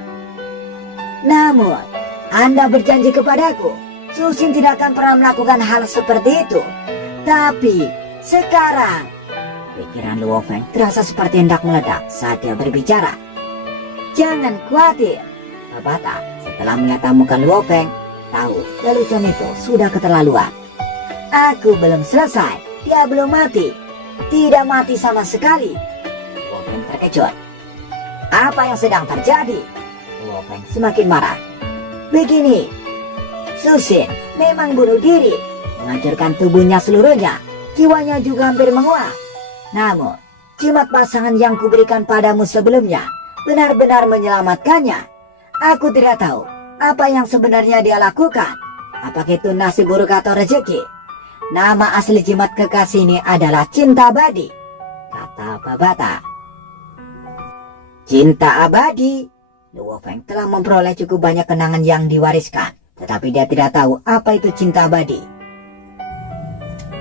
Namun, Anda berjanji kepadaku Susin tidak akan pernah melakukan hal seperti itu. Tapi sekarang, pikiran Luo Feng terasa seperti hendak meledak saat dia berbicara. Jangan khawatir, Babata setelah melihat muka Luo Feng tahu lelucon itu sudah keterlaluan. Aku belum selesai, dia belum mati. Tidak mati sama sekali. Luo Feng terkejut. Apa yang sedang terjadi? Luo Feng semakin marah. Begini, Susin memang bunuh diri, menghancurkan tubuhnya seluruhnya, jiwanya juga hampir menguap. Namun, jimat pasangan yang kuberikan padamu sebelumnya benar-benar menyelamatkannya. Aku tidak tahu apa yang sebenarnya dia lakukan. Apakah itu nasib buruk atau rezeki? Nama asli jimat kekasih ini adalah cinta abadi, kata Babata. Cinta abadi? Luo Feng telah memperoleh cukup banyak kenangan yang diwariskan, tetapi dia tidak tahu apa itu cinta abadi.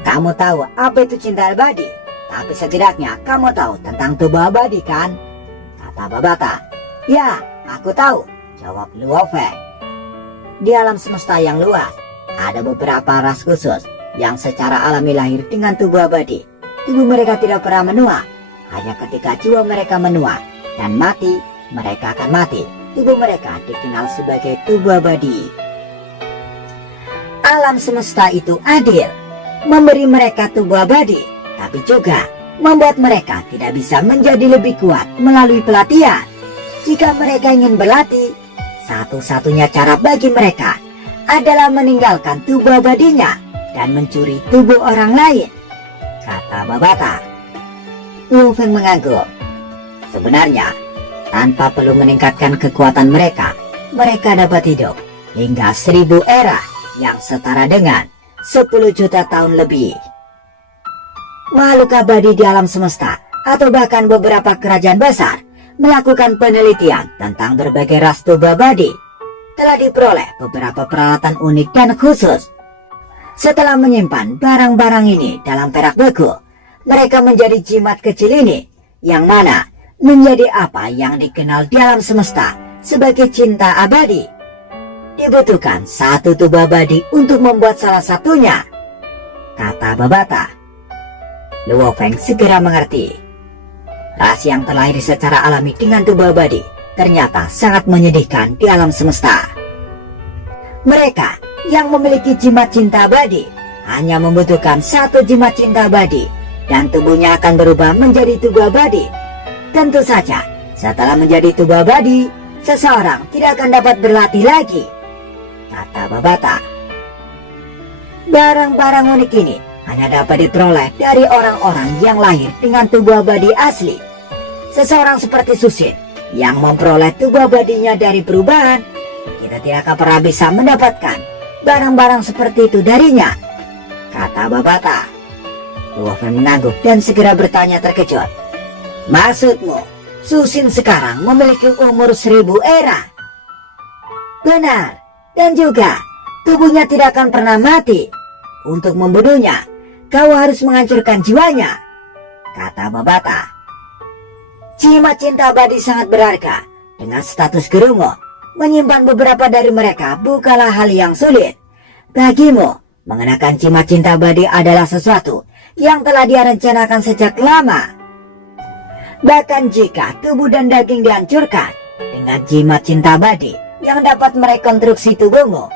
Kamu tahu apa itu cinta abadi? Tapi setidaknya kamu tahu tentang tubuh abadi kan? Kata Babata. Ya, aku tahu, jawab Luo Feng. Di alam semesta yang luas, ada beberapa ras khusus yang secara alami lahir dengan tubuh abadi. Tubuh mereka tidak pernah menua. Hanya ketika jiwa mereka menua dan mati, mereka akan mati. Tubuh mereka dikenal sebagai tubuh abadi. Alam semesta itu adil, memberi mereka tubuh abadi, tapi juga membuat mereka tidak bisa menjadi lebih kuat melalui pelatihan. Jika mereka ingin berlatih, satu-satunya cara bagi mereka adalah meninggalkan tubuh abadinya dan mencuri tubuh orang lain, kata Babata. Luo Feng mengangguk. Sebenarnya, tanpa perlu meningkatkan kekuatan mereka dapat hidup hingga 1000 era yang setara dengan 10 juta tahun lebih. Makhluk abadi di alam semesta atau bahkan beberapa kerajaan besar melakukan penelitian tentang berbagai ras tubuh abadi. Telah diperoleh beberapa peralatan unik dan khusus. Setelah menyimpan barang-barang ini dalam perak beku, mereka menjadi jimat kecil ini, yang mana menjadi apa yang dikenal di alam semesta sebagai cinta abadi. Dibutuhkan satu tubuh abadi untuk membuat salah satunya, kata Babata. Luo Feng segera mengerti. Ras yang terlahir secara alami dengan tubuh abadi ternyata sangat menyedihkan di alam semesta. Mereka yang memiliki jimat cinta abadi hanya membutuhkan satu jimat cinta abadi dan tubuhnya akan berubah menjadi tubuh abadi. Tentu saja, setelah menjadi tubuh abadi, seseorang tidak akan dapat berlatih lagi, kata Babata. Barang-barang unik ini hanya dapat diperoleh dari orang-orang yang lahir dengan tubuh abadi asli. Seseorang seperti Susin yang memperoleh tubuh abadinya dari perubahan, kita tidak akan pernah bisa mendapatkan barang-barang seperti itu darinya, kata Babata. Luo Feng mengangguk dan segera bertanya terkejut. Maksudmu, Susin sekarang memiliki umur 1000 era? Benar, dan juga tubuhnya tidak akan pernah mati. Untuk membunuhnya, kau harus menghancurkan jiwanya, kata Babata. Jimat cinta abadi sangat berharga. Dengan status gerungu, menyimpan beberapa dari mereka bukanlah hal yang sulit. Bagimu, mengenakan jimat cinta abadi adalah sesuatu yang telah dia rencanakan sejak lama. Bahkan jika tubuh dan daging dihancurkan dengan jimat cinta abadi yang dapat merekonstruksi tubuhmu,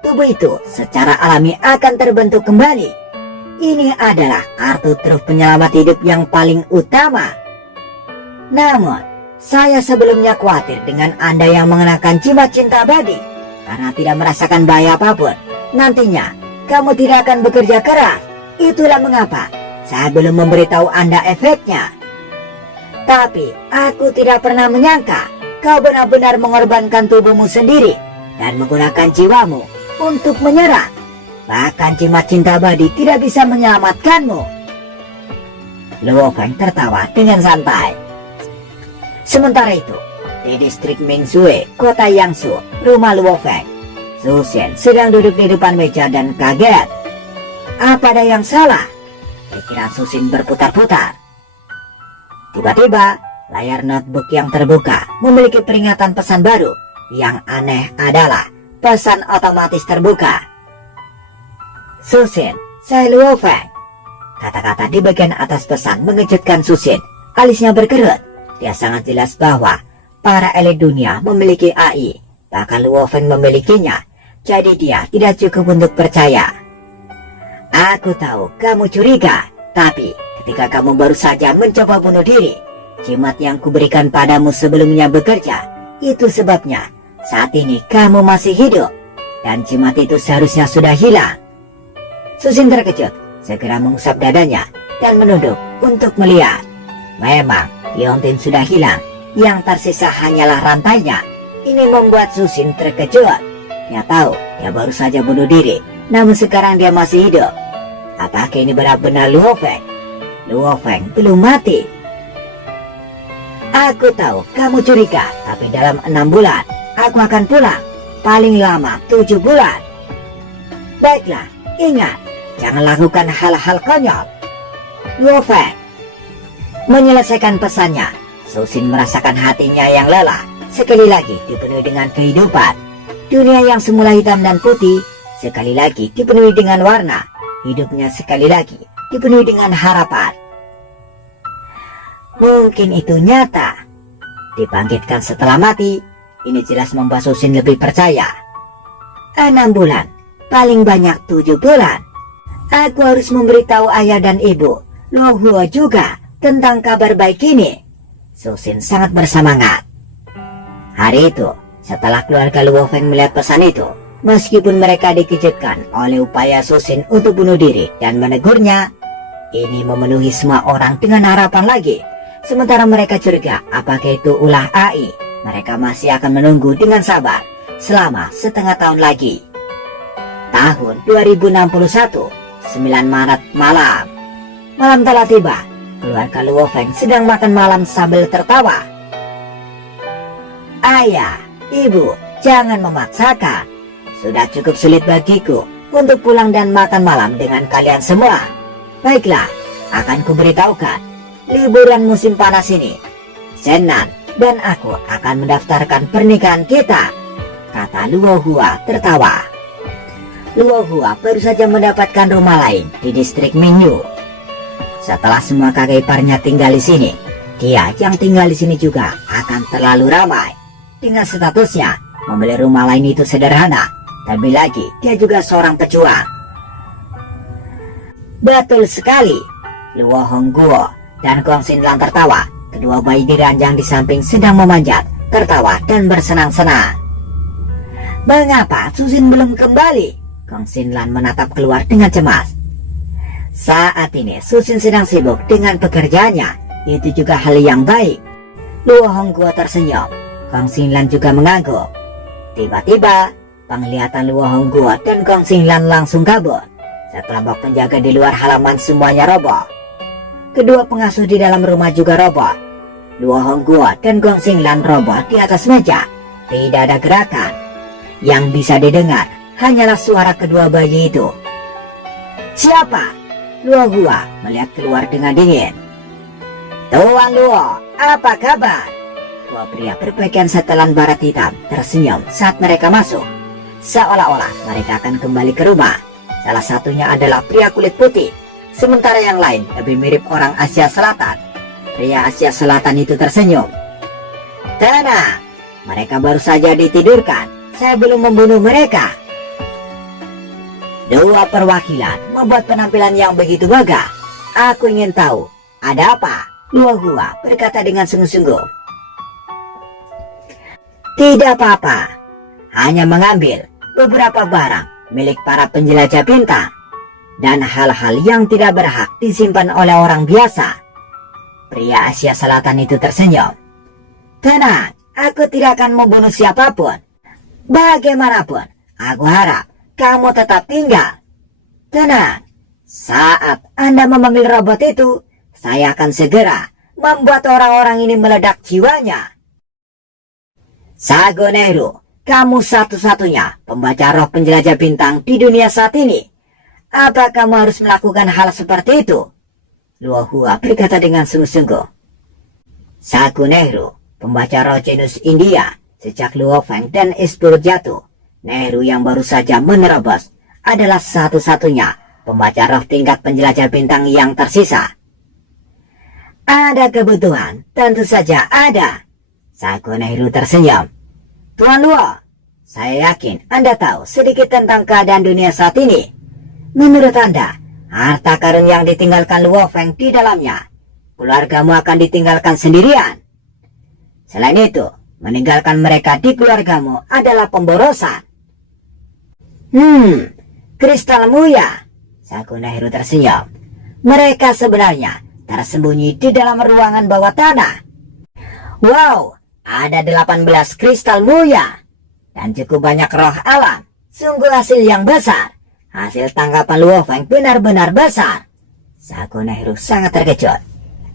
tubuh itu secara alami akan terbentuk kembali. Ini adalah kartu truf penyelamat hidup yang paling utama. Namun, saya sebelumnya khawatir dengan Anda yang mengenakan jimat cinta abadi, karena tidak merasakan bahaya apapun. Nantinya, kamu tidak akan bekerja keras. Itulah mengapa saya belum memberitahu Anda efeknya. Tapi, aku tidak pernah menyangka kau benar-benar mengorbankan tubuhmu sendiri dan menggunakan jiwamu untuk menyerang. Bahkan jimat cinta abadi tidak bisa menyelamatkanmu. Luo Feng tertawa dengan santai. Sementara itu, di distrik Mingsue, kota Yangsu, rumah Luo Feng, Susin sedang duduk di depan meja dan kaget. Apa ada yang salah? Pikiran Susin berputar-putar. Tiba-tiba, layar notebook yang terbuka memiliki peringatan pesan baru. Yang aneh adalah pesan otomatis terbuka. Susin, saya Luo Feng. Kata-kata di bagian atas pesan mengejutkan Susin. Alisnya berkerut. Dia sangat jelas bahwa para elit dunia memiliki AI. Bahkan Luo Feng memilikinya. Jadi dia tidak cukup untuk percaya. Aku tahu kamu curiga. Tapi ketika kamu baru saja mencoba bunuh diri, jimat yang kuberikan padamu sebelumnya bekerja. Itu sebabnya saat ini kamu masih hidup. Dan jimat itu seharusnya sudah hilang. Susin terkejut, segera mengusap dadanya dan menunduk untuk melihat. Memang Liontin sudah hilang, yang tersisa hanyalah rantainya. Ini membuat Susin terkejut. Dia tahu dia baru saja bunuh diri, namun sekarang dia masih hidup. Apakah ini benar-benar Luo Feng? Luo Feng belum mati. Aku tahu kamu curiga, tapi dalam 6 bulan aku akan pulang. Paling lama 7 bulan. Baiklah, ingat, jangan lakukan hal-hal konyol. Luo Feng. Menyelesaikan pesannya, Susin merasakan hatinya yang lelah. Sekali lagi dipenuhi dengan kehidupan. Dunia yang semula hitam dan putih, sekali lagi dipenuhi dengan warna. Hidupnya sekali lagi dipenuhi dengan harapan. Mungkin itu nyata. Dibangkitkan setelah mati, ini jelas membuat Susin lebih percaya. 6 bulan, paling banyak 7 bulan. Aku harus memberitahu ayah dan ibu, Luo Huo juga, tentang kabar baik ini. Susin sangat bersemangat. Hari itu, setelah keluarga Luo Feng melihat pesan itu, Meskipun mereka dikejutkan oleh upaya Susin untuk bunuh diri dan menegurnya, ini memenuhi semua orang dengan harapan lagi. Sementara mereka curiga apakah itu ulah AI, mereka masih akan menunggu dengan sabar selama setengah tahun lagi. Tahun 2061, 9 Maret malam. Malam telah tiba. Keluarga Luo Feng sedang makan malam sambil tertawa. Ayah, ibu, jangan memaksakan. Sudah cukup sulit bagiku untuk pulang dan makan malam dengan kalian semua. Baiklah, akan kuberitahukan. Liburan musim panas ini, Zenan dan aku akan mendaftarkan pernikahan kita, kata Luo Hua tertawa. Luo Hua baru saja mendapatkan rumah lain di distrik Mingyu. Setelah semua kakek iparnya tinggal di sini, dia yang tinggal di sini juga akan terlalu ramai. Dengan statusnya, membeli rumah lain itu sederhana. Terlebih lagi, dia juga seorang pejuang. Betul sekali. Luo Hongguo dan Gong Xinlan tertawa. Kedua bayi di ranjang di samping sedang memanjat, tertawa dan bersenang-senang. Mengapa Susin belum kembali? Gong Xinlan menatap keluar dengan cemas. Saat ini Susin sedang sibuk dengan pekerjaannya. Itu juga hal yang baik. Luo Hongguo tersenyum. Gong Xinlan juga mengangguk. Tiba-tiba, penglihatan Luo Hongguo dan Gong Xinlan langsung kabur. Sekelompok penjaga di luar halaman semuanya roboh. Kedua pengasuh di dalam rumah juga roboh. Luo Hongguo dan Gong Xinlan roboh di atas meja. Tidak ada gerakan. Yang bisa didengar hanyalah suara kedua bayi itu. Siapa? Luo Hua melihat keluar dengan dingin. Tuan Luo, apa kabar? Dua pria berpakaian setelan barat hitam tersenyum saat mereka masuk. Seolah-olah mereka akan kembali ke rumah. Salah satunya adalah pria kulit putih, sementara yang lain lebih mirip orang Asia Selatan. Pria Asia Selatan itu tersenyum. Tenang, mereka baru saja ditidurkan. Saya belum membunuh mereka. Dua perwakilan membuat penampilan yang begitu megah. Aku ingin tahu, ada apa? Luo Hua berkata dengan sungguh-sungguh. Tidak apa-apa, hanya mengambil beberapa barang milik para penjelajah bintang dan hal-hal yang tidak berhak disimpan oleh orang biasa. Pria Asia Selatan itu tersenyum. Tenang, aku tidak akan membunuh siapapun. Bagaimanapun, aku harap kamu tetap tinggal. Tenang, saat Anda memanggil robot itu, saya akan segera membuat orang-orang ini meledak jiwanya. Sago Nehru, kamu satu-satunya pembaca roh penjelajah bintang di dunia saat ini. Apa kamu harus melakukan hal seperti itu? Luo Hua berkata dengan sungguh-sungguh. Sago Nehru, pembaca roh genus India, sejak Luo Feng dan Espur jatuh, Nehru yang baru saja menerobos adalah satu-satunya pembaca roh tingkat penjelajah bintang yang tersisa. Ada kebutuhan, tentu saja ada. Sago Nehru tersenyum. Tuan Luo, saya yakin Anda tahu sedikit tentang keadaan dunia saat ini. Menurut Anda, harta karun yang ditinggalkan Luo Feng di dalamnya, keluargamu akan ditinggalkan sendirian. Selain itu, meninggalkan mereka di keluargamu adalah pemborosan. Kristal Muya, Sago Nehru tersenyum. Mereka sebenarnya tersembunyi di dalam ruangan bawah tanah. Wow, ada 18 kristal Muya dan cukup banyak roh alam. Sungguh hasil yang besar. Hasil tangkapan Luo Feng benar-benar besar. Sago Nehru sangat terkejut.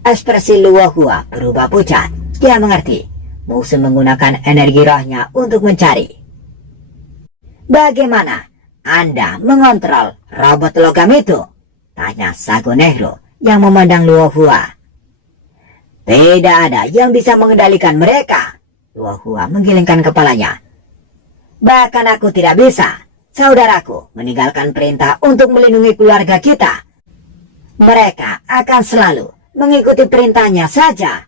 Ekspresi Luo Hua berubah pucat. Dia mengerti musuh menggunakan energi rohnya untuk mencari. Bagaimana Anda mengontrol robot logam itu? Tanya Sago Nehru yang memandang Luo Hua. Tidak ada yang bisa mengendalikan mereka. Luo Hua menggelengkan kepalanya. Bahkan aku tidak bisa. Saudaraku meninggalkan perintah untuk melindungi keluarga kita. Mereka akan selalu mengikuti perintahnya saja.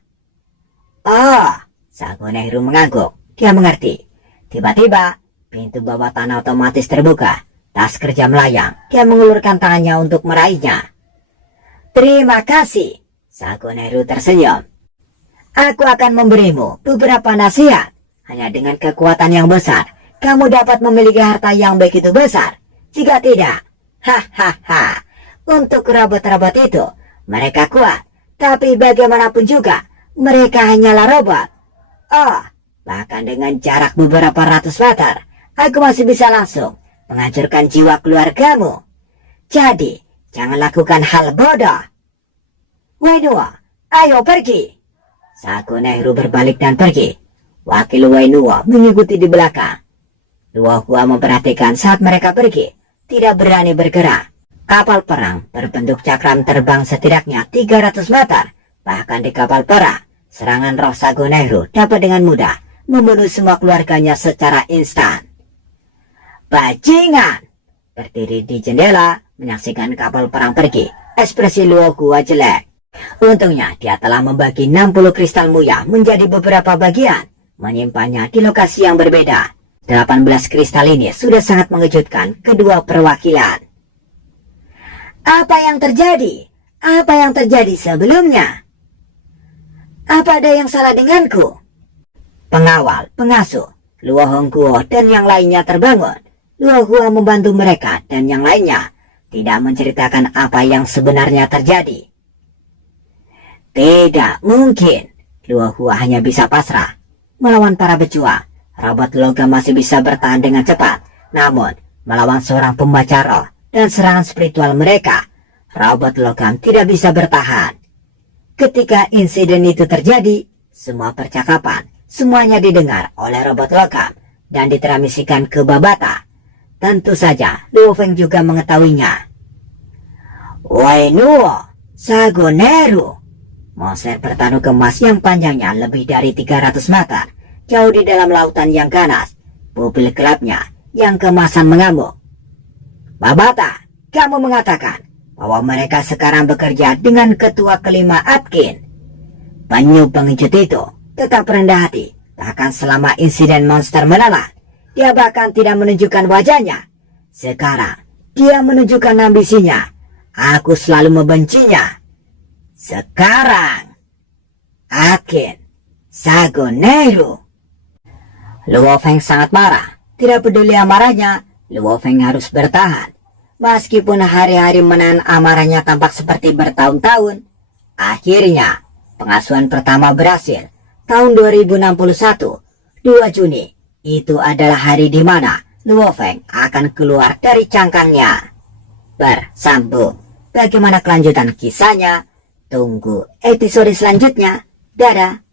Oh, Sago Nehru mengangguk. Dia mengerti. Tiba-tiba, pintu bawah tanah otomatis terbuka. Tas kerja melayang. Dia mengulurkan tangannya untuk meraihnya. Terima kasih. Sago Nehru tersenyum. Aku akan memberimu beberapa nasihat. Hanya dengan kekuatan yang besar, kamu dapat memiliki harta yang begitu besar? Jika tidak, hahaha, untuk robot-robot itu, mereka kuat. Tapi bagaimanapun juga, mereka hanyalah robot. Oh, bahkan dengan jarak beberapa ratus meter, aku masih bisa langsung menghancurkan jiwa keluargamu. Jadi, jangan lakukan hal bodoh. Wainua, ayo pergi. Sago Nehru berbalik dan pergi. Wakil Wainua mengikuti di belakang. Luohua memperhatikan saat mereka pergi, tidak berani bergerak. Kapal perang berbentuk cakram terbang setidaknya 300 meter. Bahkan di kapal perang, serangan roh Sago Nehru dapat dengan mudah membunuh semua keluarganya secara instan. Bajingan! Berdiri di jendela, menyaksikan kapal perang pergi, ekspresi Luohua jelek. Untungnya dia telah membagi 60 kristal muya menjadi beberapa bagian, menyimpannya di lokasi yang berbeda. 18 kristal ini sudah sangat mengejutkan kedua perwakilan. Apa yang terjadi? Apa yang terjadi sebelumnya? Apa ada yang salah denganku? Pengawal, pengasuh, Luo Hongguo dan yang lainnya terbangun. Luohua membantu mereka dan yang lainnya tidak menceritakan apa yang sebenarnya terjadi. Tidak mungkin. Luohua hanya bisa pasrah. Melawan para pejuang, robot logam masih bisa bertahan dengan cepat. Namun, melawan seorang pembaca roh dan serangan spiritual mereka, robot logam tidak bisa bertahan. Ketika insiden itu terjadi, semua percakapan semuanya didengar oleh robot logam dan ditransmisikan ke Babata. Tentu saja, Luo Feng juga mengetahuinya. Wainuo, Sago Nehru. Monster bertanu emas yang panjangnya lebih dari 300 meter, jauh di dalam lautan yang ganas. Mobil gelapnya yang kemasan mengamuk. Babata, kamu mengatakan bahwa mereka sekarang bekerja dengan ketua kelima Atkin. Penyu pengecut itu tetap rendah hati, bahkan selama insiden monster menelan, dia bahkan tidak menunjukkan wajahnya. Sekarang, dia menunjukkan ambisinya. Aku selalu membencinya. Sekarang, Atkin, Sago Nehru. Luo Feng sangat marah. Tidak peduli amarahnya, Luo Feng harus bertahan. Meskipun hari-hari menahan amarahnya tampak seperti bertahun-tahun, akhirnya pengasuhan pertama berhasil. Tahun 2061, 2 Juni, itu adalah hari di mana Luo Feng akan keluar dari cangkangnya. Bersambung. Bagaimana kelanjutan kisahnya? Tunggu episode selanjutnya. Dadah.